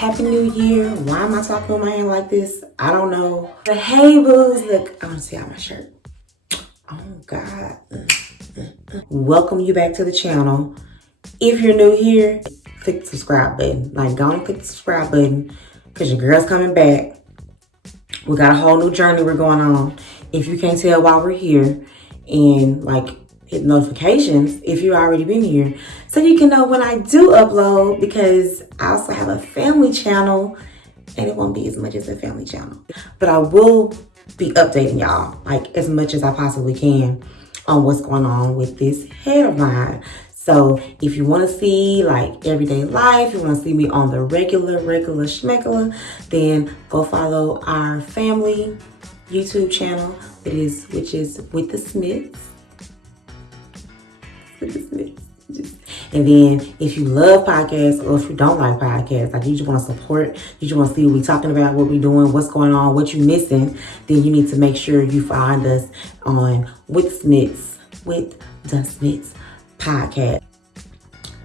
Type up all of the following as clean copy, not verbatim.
Happy New Year. Why am I talking with my hand like this? I don't know. But hey, boos. Look, I want to see out my shirt. Oh, God. Welcome you back to the channel. If you're new here, click the subscribe button. Like, go and click the subscribe button because your girl's coming back. We got a whole new journey we're going on. If you can't tell why we're here, and like hit notifications if you've already been here so you can know when I do upload, because I also have a family channel and it won't be as much as a family channel, but I will be updating y'all like as much as I possibly can on what's going on with this head of mine. So if you want to see like everyday life, you want to see me on the regular schmeckler, then go follow our family YouTube channel, which is WitDaSMITHS. And then if you love podcasts, or if you don't like podcasts, like you just want to support, you just want to see what we're talking about, what we're doing, what's going on, what you're missing, then you need to make sure you find us on WitDaSMITHS podcast.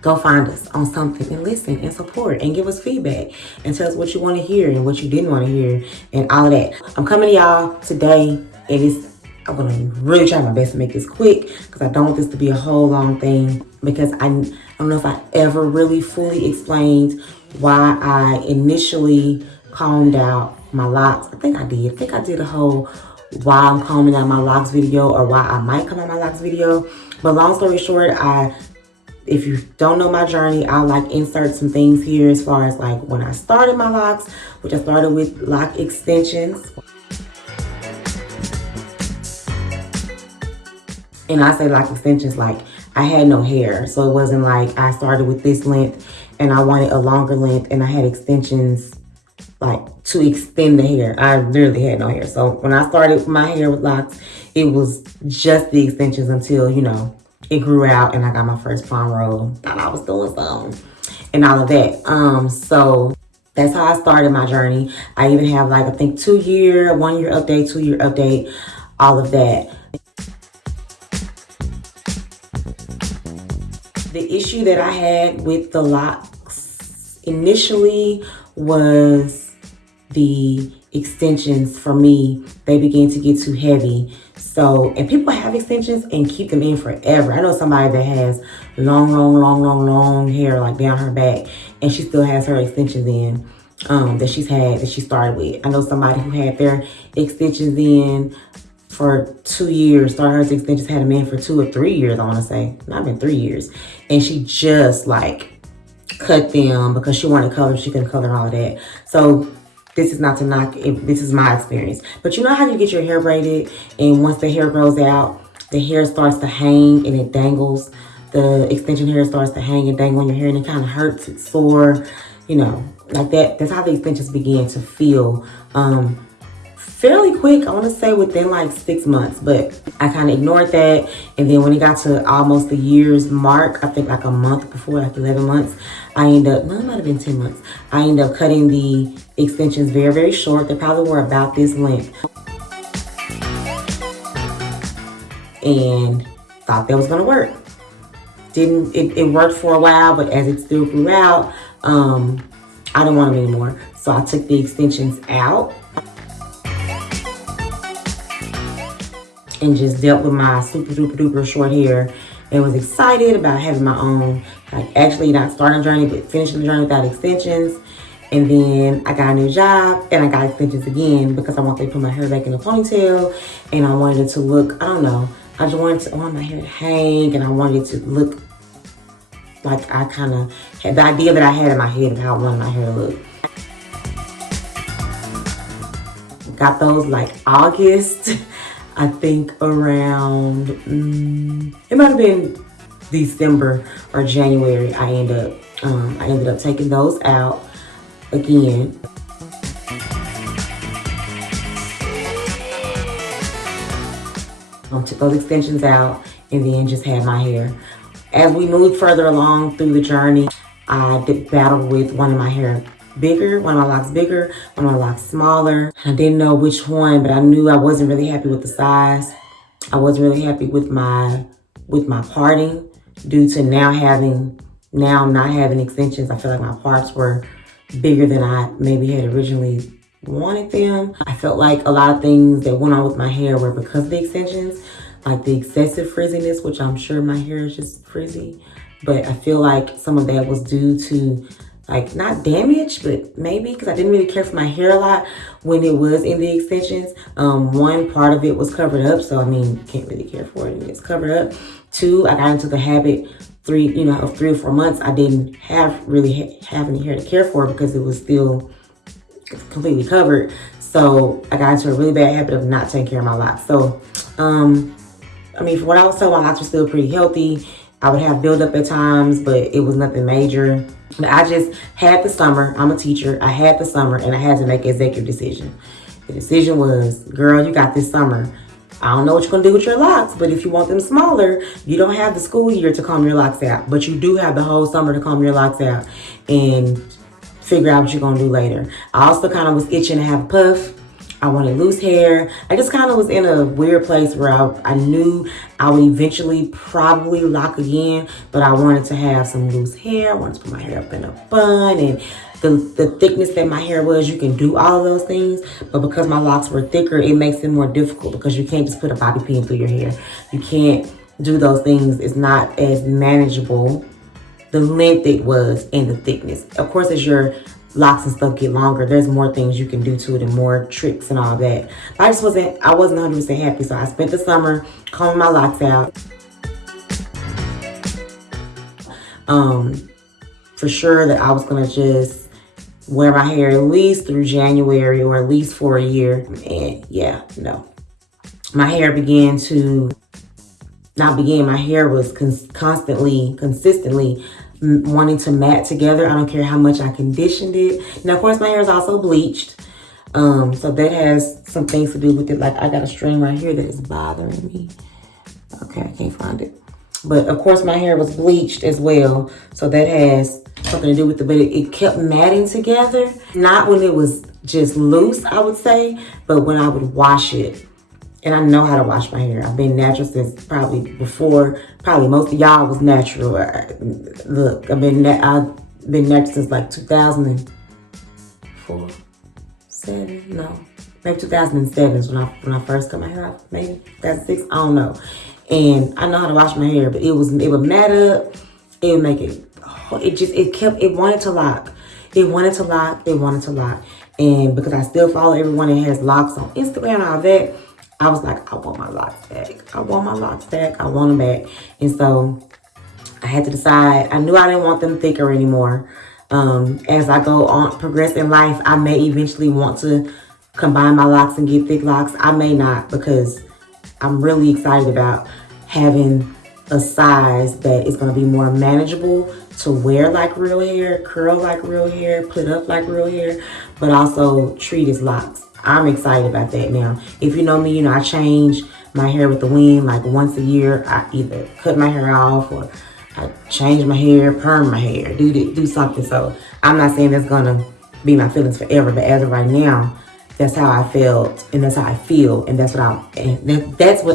Go find us on something and listen and support and give us feedback and tell us what you want to hear and what you didn't want to hear and all of that. I'm coming to y'all today, and I'm going to really try my best to make this quick because I don't want this to be a whole long thing, because I don't know if I ever really fully explained why I initially combed out my locks. I think I did a whole why I'm combing out my locks video, or why I might comb out my locks video. But long story short, if you don't know my journey, I'll like insert some things here as far as like when I started my locks, which I started with lock extensions. And I say lock extensions like I had no hair. So it wasn't like I started with this length and I wanted a longer length and I had extensions like to extend the hair. I literally had no hair. So when I started my hair with locks, it was just the extensions until, you know, it grew out and I got my first palm roll. Thought I was doing something and all of that. So that's how I started my journey. I even have like, I think 1 year update, 2 year update, all of that. The issue that I had with the locks initially was the extensions. For me, they began to get too heavy. So, and people have extensions and keep them in forever. I know somebody that has long hair like down her back, and she still has her extensions in that she started with. I know somebody who had their extensions in for 2 years, started her extensions, had them in for 2 or 3 years, I want to say. Not been 3 years. And she just like cut them because she wanted color. She couldn't color all of that. So this is not to knock it. This is my experience. But you know how you get your hair braided, and once the hair grows out, the hair starts to hang and it dangles. The extension hair starts to hang and dangle on your hair, and it kind of hurts, it's sore, you know, like that. That's how the extensions begin to feel. Fairly quick, I want to say within like 6 months, but I kind of ignored that. And then when it got to almost the year's mark, I think like a month before, like 11 months, I ended up, no, it might have been 10 months. I ended up cutting the extensions very short. They probably were about this length. And thought that was going to work. It worked for a while, but as it still grew out, I didn't want them anymore. So I took the extensions out and just dealt with my super duper short hair, and was excited about having my own, like actually not starting a journey, but finishing the journey without extensions. And then I got a new job and I got extensions again because I wanted to put my hair back in a ponytail, and I wanted it to look, I don't know, I wanted my hair to hang, and I wanted it to look like I kind of had the idea that I had in my head of how I wanted my hair to look. Got those like August. I think around, it might have been December or January, I ended up taking those out again. Took those extensions out and then just had my hair. As we moved further along through the journey, I battled with one of my hair bigger, one of my locks bigger, one of my locks smaller. I didn't know which one, but I knew I wasn't really happy with the size. I wasn't really happy with my parting due to now not having extensions. I feel like my parts were bigger than I maybe had originally wanted them. I felt like a lot of things that went on with my hair were because of the extensions, like the excessive frizziness, which I'm sure my hair is just frizzy. But I feel like some of that was due to, like, not damage, but maybe because I didn't really care for my hair a lot when it was in the extensions. One, part of it was covered up, so I mean, can't really care for it. It's covered up. Two, I got into the habit of 3 or 4 months. I didn't really have any hair to care for because it was still completely covered. So I got into a really bad habit of not taking care of my locks. So, I mean, from what I was told, my locks were still pretty healthy. I would have buildup at times, but it was nothing major. But I just had the summer. I'm a teacher. I had the summer, and I had to make an executive decision. The decision was, girl, you got this summer. I don't know what you're going to do with your locks, but if you want them smaller, you don't have the school year to comb your locks out. But you do have the whole summer to comb your locks out and figure out what you're going to do later. I also kind of was itching to have a puff. I wanted loose hair. I just kind of was in a weird place where I knew I would eventually probably lock again, but I wanted to have some loose hair. I wanted to put my hair up in a bun, and the thickness that my hair was, you can do all of those things, but because my locks were thicker, it makes it more difficult because you can't just put a bobby pin through your hair. You can't do those things. It's not as manageable, the length it was and the thickness. Of course, as your locks and stuff get longer, there's more things you can do to it and more tricks and all that. But I wasn't 100% happy, so I spent the summer combing my locks out. For sure that I was gonna just wear my hair at least through January, or at least for a year. And yeah, no. My hair began to, my hair was consistently wanting to mat together. I don't care how much I conditioned it. Now, of course, my hair is also bleached. So that has some things to do with it. Like, I got a string right here that is bothering me. Okay, I can't find it. But of course, my hair was bleached as well. So that has something to do with it. But it kept matting together. Not when it was just loose, I would say, but when I would wash it. And I know how to wash my hair. I've been natural since probably most of y'all was natural. Look, I've been natural since like 2004, maybe 2007 is when I first cut my hair off. Maybe 2006, I don't know. And I know how to wash my hair, but it would mat up. It would make it. It wanted to lock. It wanted to lock. And because I still follow everyone that has locks on Instagram and all that, I was like, I want my locks back. I want them back. And so I had to decide. I knew I didn't want them thicker anymore. As I progress in life, I may eventually want to combine my locks and get thick locks. I may not, because I'm really excited about having a size that is going to be more manageable to wear like real hair, curl like real hair, put up like real hair, but also treat as locks. I'm excited about that now. If you know me, I change my hair with the wind. Like once a year, I either cut my hair off or I change my hair, perm my hair, do something. So I'm not saying that's gonna be my feelings forever, but as of right now, that's how I felt and that's how I feel, and that's what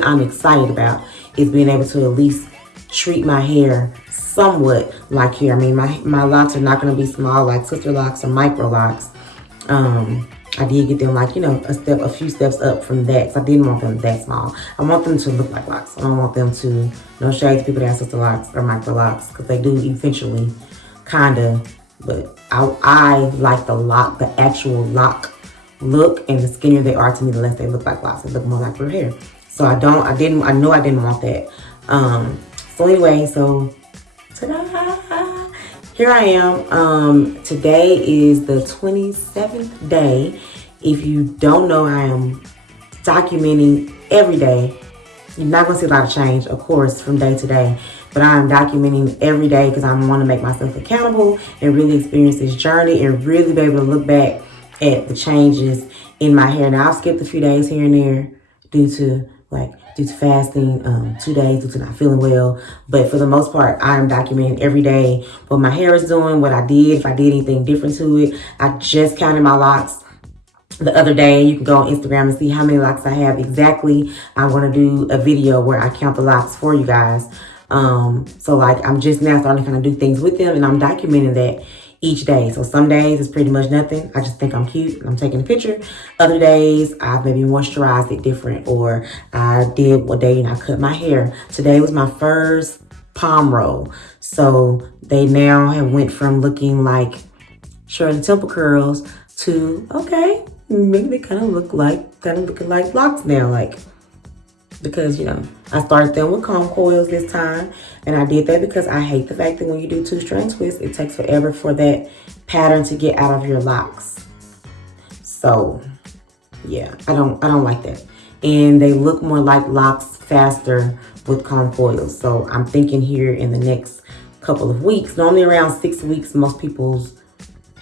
I'm excited about, is being able to at least treat my hair somewhat like hair. I mean, my locks are not gonna be small like sister locks or micro locks. I did get them like, a few steps up from that, because I didn't want them that small. I want them to look like locks. I don't want them to, no shade to people that have sister locks or micro locks, because they do eventually, kinda. But I like the actual lock look, and the skinnier they are to me, the less they look like locks. They look more like real hair. So I know I didn't want that. So anyway, so ta-da! Here I am. Today is the 27th day. If you don't know, I am documenting every day. You're not going to see a lot of change, of course, from day to day. But I am documenting every day because I want to make myself accountable and really experience this journey and really be able to look back at the changes in my hair. Now, I've skipped a few days here and there due to fasting, 2 days due to not feeling well. But for the most part, I'm documenting every day what my hair is doing, what I did, if I did anything different to it. I just counted my locks the other day. You can go on Instagram and see how many locks I have exactly. I'm going to do a video where I count the locks for you guys. So like, I'm just now starting to kind of do things with them, and I'm documenting that each day. So some days it's pretty much nothing. I just think I'm cute and I'm taking a picture. Other days I've maybe moisturized it different, or I did one day and I cut my hair. Today was my first palm roll. So they now have went from looking like Shirley Temple curls to, okay, maybe they kind of looking like locks now, like, because, you know, I started them with comb coils this time, and I did that because I hate the fact that when you do 2-strand twists, it takes forever for that pattern to get out of your locks. So yeah, I don't like that. And they look more like locks faster with comb coils. So I'm thinking here in the next couple of weeks, normally around 6 weeks, most people's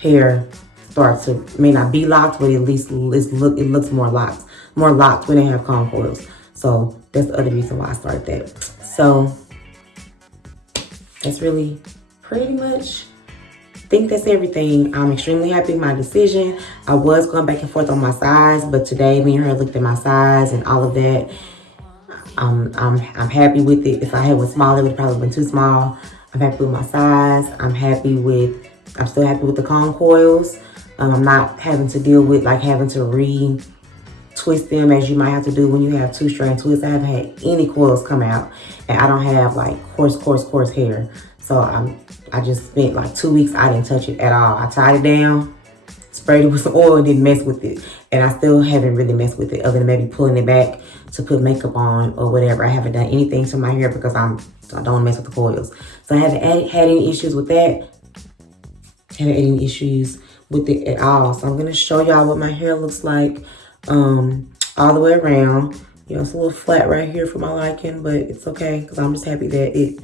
hair starts to, may not be locked, but at least it looks more locked when they have comb coils. So that's the other reason why I started that. So that's really pretty much, I think that's everything. I'm extremely happy with my decision. I was going back and forth on my size, but today me and her looked at my size and all of that. I'm happy with it. If I had one smaller, it would probably been too small. I'm happy with my size. I'm still happy with the comb coils. I'm not having to deal with like having to twist them as you might have to do when you have 2-strand twists. I haven't had any coils come out, and I don't have like coarse hair. So I just spent like 2 weeks, I didn't touch it at all. I tied it down, sprayed it with some oil, and didn't mess with it. And I still haven't really messed with it other than maybe pulling it back to put makeup on or whatever. I haven't done anything to my hair because I don't want to mess with the coils. So I haven't had any issues with that. Haven't had any issues with it at all. So I'm going to show y'all what my hair looks like all the way around. You know, it's a little flat right here for my liking, but it's okay because I'm just happy that it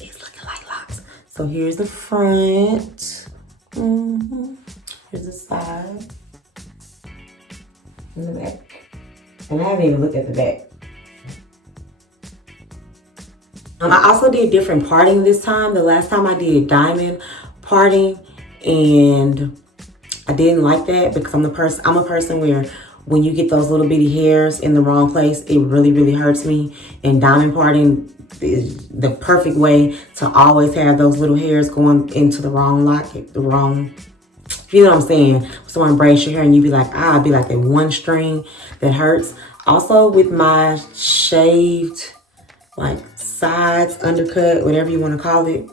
is looking like locks. So here's the front. Here's the side. And the back. And I haven't even looked at the back. I also did different parting this time. The last time I did diamond parting, and I didn't like that because I'm a person where when you get those little bitty hairs in the wrong place, it really, really hurts me. And diamond parting is the perfect way to always have those little hairs going into the wrong locket, you know what I'm saying? Someone braids your hair and you be like, I'd be like that one string that hurts. Also with my shaved, like sides, undercut, whatever you want to call it,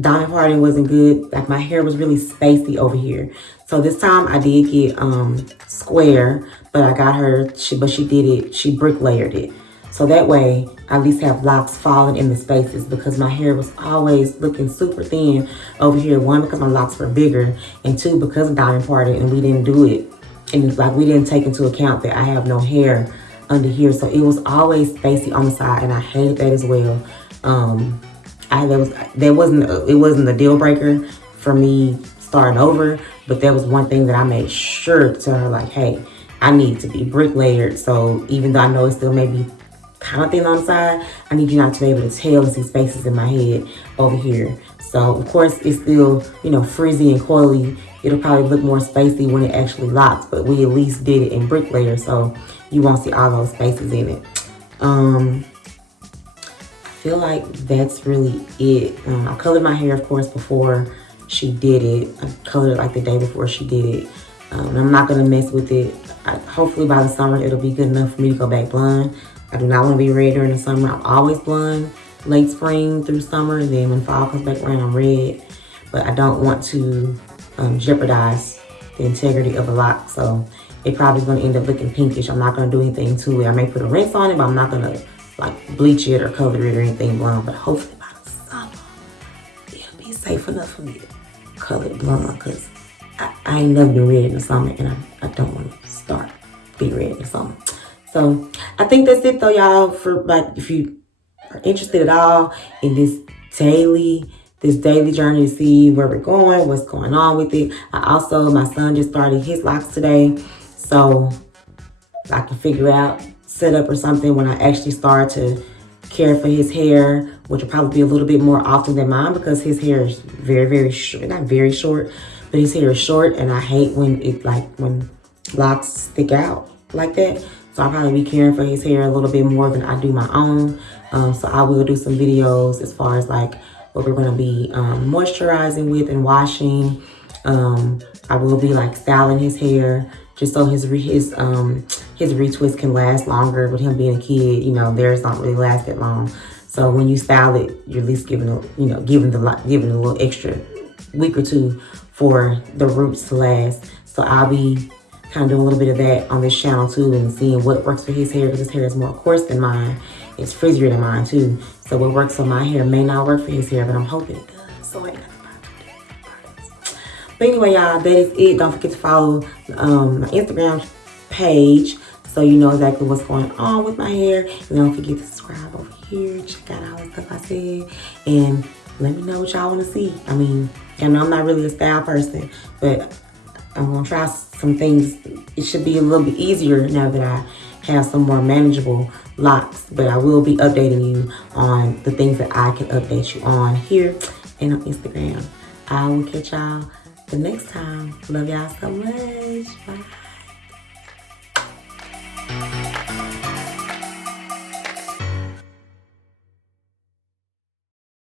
diamond parting wasn't good. Like my hair was really spacey over here. So this time I did get square, but I got her, she brick layered it. So that way I at least have locks falling in the spaces, because my hair was always looking super thin over here. One, because my locks were bigger, and two, because of diamond parting and we didn't do it. And it's like we didn't take into account that I have no hair under here. So it was always spacey on the side, and I hated that as well. It wasn't a deal breaker for me starting over, but that was one thing that I made sure to tell her, like, hey, I need to be brick layered. So even though I know it still may be kind of thin on the side, I need you not to be able to tell and see spaces in my head over here. So of course it's still, you know, frizzy and coily. It'll probably look more spacey when it actually locks, but we at least did it in brick layer, so you won't see all those spaces in it. I feel like that's really it. I colored my hair, of course, before she did it. I colored it like the day before she did it. I'm not gonna mess with it. Hopefully by the summer it'll be good enough for me to go back blonde. I do not want to be red during the summer. I'm always blonde late spring through summer, and then when fall comes back around, I'm red. But I don't want to jeopardize the integrity of a lock, so it probably is going to end up looking pinkish. I'm not going to do anything to it. I may put a rinse on it, but I'm not going to like bleach it or color it or anything blonde. But hopefully by the summer it'll be safe enough for me to color it blonde, because I ain't never been red in the summer, and I don't want to start being red in the summer. So I think that's it though, y'all. For like, if you are interested at all in this daily journey to see where we're going, what's going on with it. My son just started his locks today, so I can figure out setup or something when I actually start to care for his hair, which will probably be a little bit more often than mine, because his hair is very, very short. Not very short, but his hair is short, and I hate when locks stick out like that. So I'll probably be caring for his hair a little bit more than I do my own. So I will do some videos as far as like what we're going to be moisturizing with and washing, I will be like styling his hair just so his retwist can last longer. With him being a kid, you know, theirs don't really last that long. So when you style it, you're at least giving a little extra week or two for the roots to last. So I'll be kind of doing a little bit of that on this channel too, and seeing what works for his hair, because his hair is more coarse than mine. It's frizzier than mine too. So what works for my hair may not work for his hair, but I'm hoping it does. So like, but anyway, y'all, that is it. Don't forget to follow my Instagram page so you know exactly what's going on with my hair. And don't forget to subscribe over here. Check out all the stuff I said. And let me know what y'all want to see. I mean, I know I'm not really a style person, but I'm going to try some things. It should be a little bit easier now that I have some more manageable locks. But I will be updating you on the things that I can update you on here and on Instagram. I will catch y'all the next time. Love y'all so much. Bye.